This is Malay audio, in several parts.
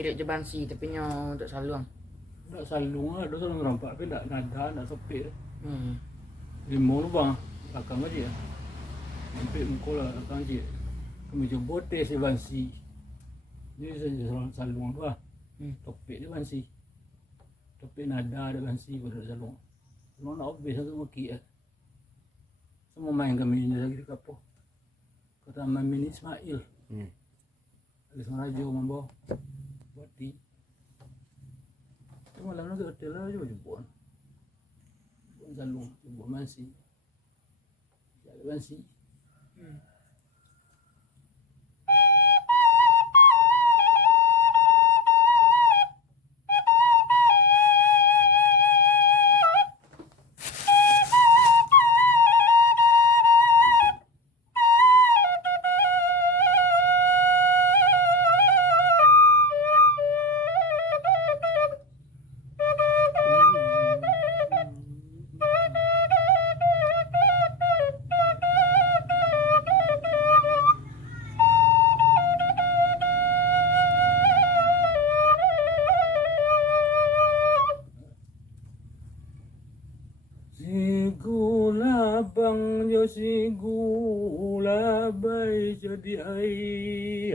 mirip jebansi tapi nyo untuk saluang. Tak salung ada salung rampak tapi tak nada, tak sepik. Hmm. Limau lu bang, belakang aja. Sampai muka lah belakang aja. Kami coba tes bansi. Ini saja salung tu lah. Topik dia bansi. Topik nada ada bansi pada salung. Salung nak habis satu maki lah. Semua main kami ni lagi di kapal. Kata main mini Ismail. Ada seorang raja membawa. Bati. Malam nak ke hotel lah je jemput. Jemput salung, jemput bansi. Jalan bansi. Sigula bang jo sigula bay jadi ai.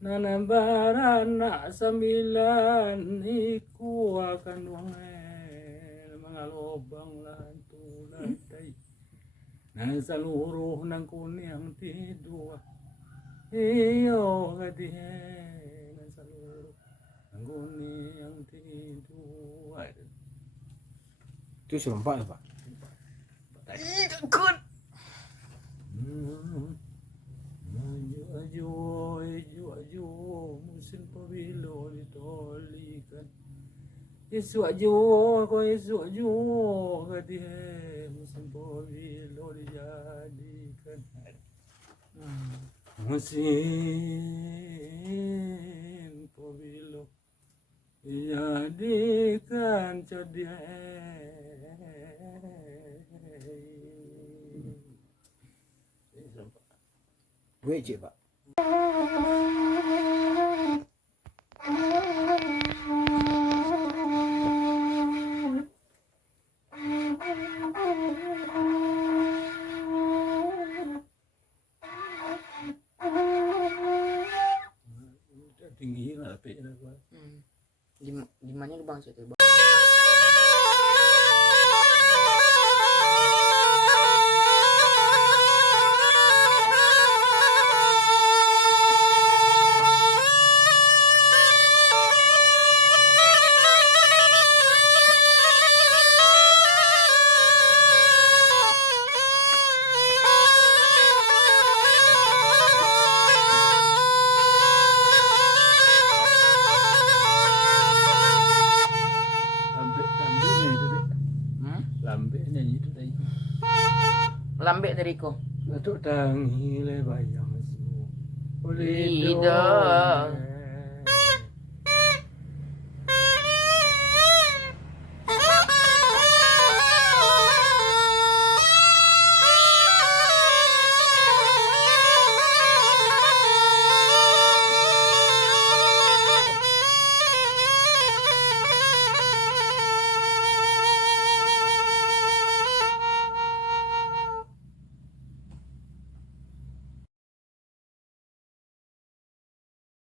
Nana barana sambilan iku akan wangen mangalobang lantulan tay. Nang saluruh nang kuning tidur. Iyo kadihe nang saluruh nang kuning tidur. Itu serempak Pak. Ih, takut. Aju musim pabilo ditolikan. Yesu aju kadihe musim pabilo dijadikan. Musim pabilo dijadikan cedihe. Duit cik Pak. Tinggi lah tapi dah. Limanya lubang situ. Lambeknya itu tadi. Lambek dari ko. Datuk tangi le bayang su. Lidah.